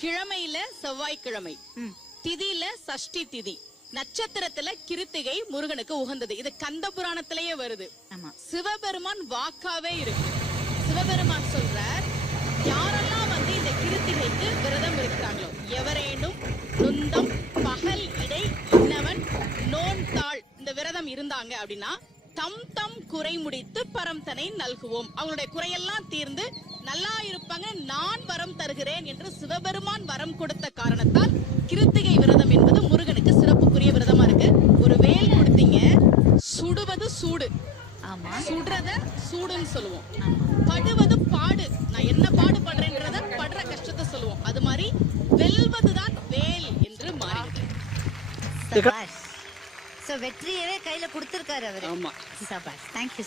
கிழமையில செவ்வாய்க்கிழமை, திதியில சஷ்டி திதி, நட்சத்திரத்துல கிருத்திகை முருகனுக்கு உகந்தது. இது கந்த புராணத்திலேயே வருது. சிவபெருமான் வாக்காவே இருக்கு. சிவபெருமான் சொல்றார், யாரெல்லாம் வந்து இந்த கிருத்திகைக்கு விரதம் இருக்கிறாங்களோ, எவரேனும் நுந்தம் பகல் இடை இன்னவன் நோன்தாள் இந்த விரதம் இருந்தாங்க அப்படின்னா தம் தம் குறை முடித்து பரம் தனை நல்குவோம். அவங்களுடைய குறையெல்லாம் தீர்ந்து நல்லா இருப்பாங்க, நான் வரம் தருகிறேன் என்று சிவபெருமான் வரம் கொடுத்த காரணத்தால் கிருத்திகை விரதம் என்பது முருகனுக்கு சிறப்புக்குரிய விரதமா இருக்கு. ஒரு வேல் கொடுத்தீங்க, சுடுவது சூடு, சுடுறத சூடுன்னு சொல்லுவோம், படுவது பாடு, நான் என்ன பாடுபடுறேன்றத படுற கஷ்டத்தை சொல்லுவோம். அது மாதிரி வெல்வதுதான் வேல் என்று மாறிடுது. வெற்றியவே கையில கொடுத்திருக்காரு அவரு. ஆமா. சபாஷ். தேங்க்யூ.